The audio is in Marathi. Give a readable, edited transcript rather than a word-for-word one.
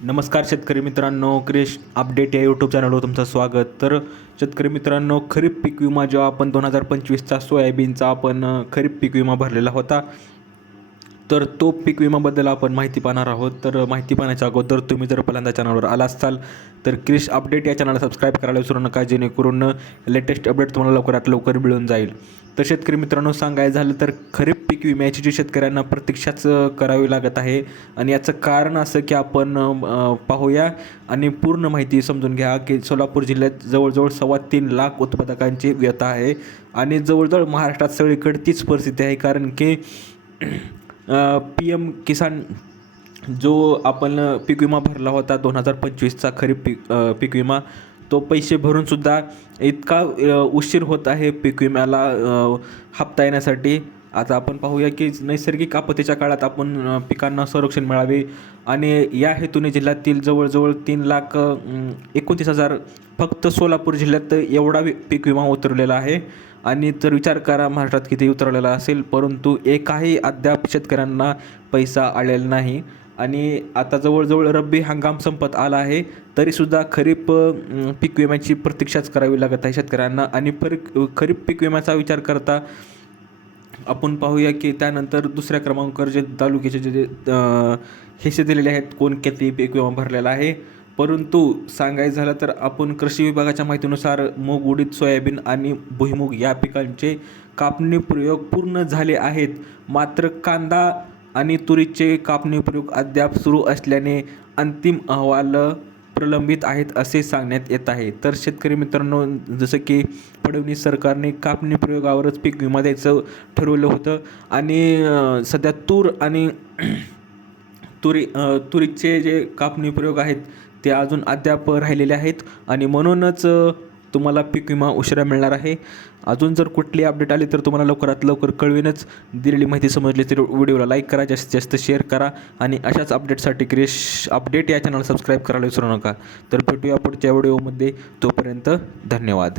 नमस्कार शेतकरी मित्रांनो, क्रिश अपडेट या यूट्यूब चॅनलवर तुमचं स्वागत. तर शेतकरी मित्रांनो, खरीप पीक विमा जेव्हा आपण 2025चा सोयाबीनचा आपण खरीप पीक विमा भरलेला होता, तर तो पीक विमाबद्दल आपण माहिती पाहणार आहोत. तर माहिती पाहण्याच्या अगोदर तुम्ही जर पहिल्यांदा चॅनलवर आला असाल तर क्रिश अपडेट या चॅनलला सबस्क्राईब करायला विसरू नका, जेणेकरून लेटेस्ट अपडेट तुम्हाला लवकरात लवकर मिळून जाईल. तर शेतकरी मित्रांनो, सांगायचं झालं तर खरीप पीक विम्याची जी शेतकऱ्यांना प्रतीक्षाच करावी लागत आहे आणि याचं कारण असं की आपण पाहूया आणि पूर्ण माहिती समजून घ्या की सोलापूर जिल्ह्यात जवळजवळ 3.25 लाख उत्पादकांची व्यथा आहे आणि जवळजवळ महाराष्ट्रात सगळीकडे तीच परिस्थिती आहे. कारण की PM किसान जो आपण पीक विमा भरला होता 2025चा खरीप पीक विमा, तो पैसे भरूनसुद्धा इतका उशीर होत आहे पीक विम्याला हप्ता येण्यासाठी. आता आपण पाहूया की नैसर्गिक आपत्तीच्या काळात आपण पिकांना संरक्षण मिळावे आणि या हेतूने जिल्ह्यातील जवळजवळ 3,29,000 फक्त सोलापूर जिल्ह्यात एवढा पीक विमा उतरलेला आहे. आणि तर विचार करा महाराष्ट्रात किती उतरलेला असेल, परंतु एकाही अद्याप शेतकऱ्यांना पैसा आलेला नाही. आणि आता जवळजवळ रब्बी हंगाम संपत आला आहे, तरीसुद्धा खरीप पीक विम्याची प्रतीक्षाच करावी लागत आहे शेतकऱ्यांना. आणि खरीप पीक विम्याचा विचार करता आपण पाहूया की त्यानंतर दुसऱ्या क्रमांकावर जे तालुक्याचे जे हिस्से दिलेले आहेत, कोण किती पीक विमा भरलेला आहे. परंतु सांगायचं झालं तर आपण कृषी विभागाच्या माहितीनुसार मूग, उडीद, सोयाबीन आणि भुईमूग या पिकांचे कापणी प्रयोग पूर्ण झाले आहेत. मात्र कांदा आणि तुरीचे कापणी प्रयोग अद्याप सुरू असल्याने अंतिम अहवाल प्रलंबित आहेत असे सांगण्यात येत आहे. तर शेतकरी मित्रांनो, जसं की फडणवीस सरकारने कापणी प्रयोगावरच पीक विमा द्यायचं ठरवलं होतं आणि सध्या तूर आणि तुरीचे जे कापणी प्रयोग आहेत ते अजून अद्याप राहिलेले आहेत आणि म्हणूनच तुम्हाला पीक विमा उशिरा मिळणार आहे. अजून जर कुठली अपडेट आली तर तुम्हाला लवकरात लवकर कळवेनच. दिलेली माहिती समजली तर व्हिडिओला लाईक करा, जास्तीत जास्त शेअर करा आणि अशाच अपडेटसाठी क्रिश अपडेट या चॅनल सबस्क्राईब करायला विसरू नका. तर भेटूया पुढच्या व्हिडिओमध्ये. तोपर्यंत धन्यवाद.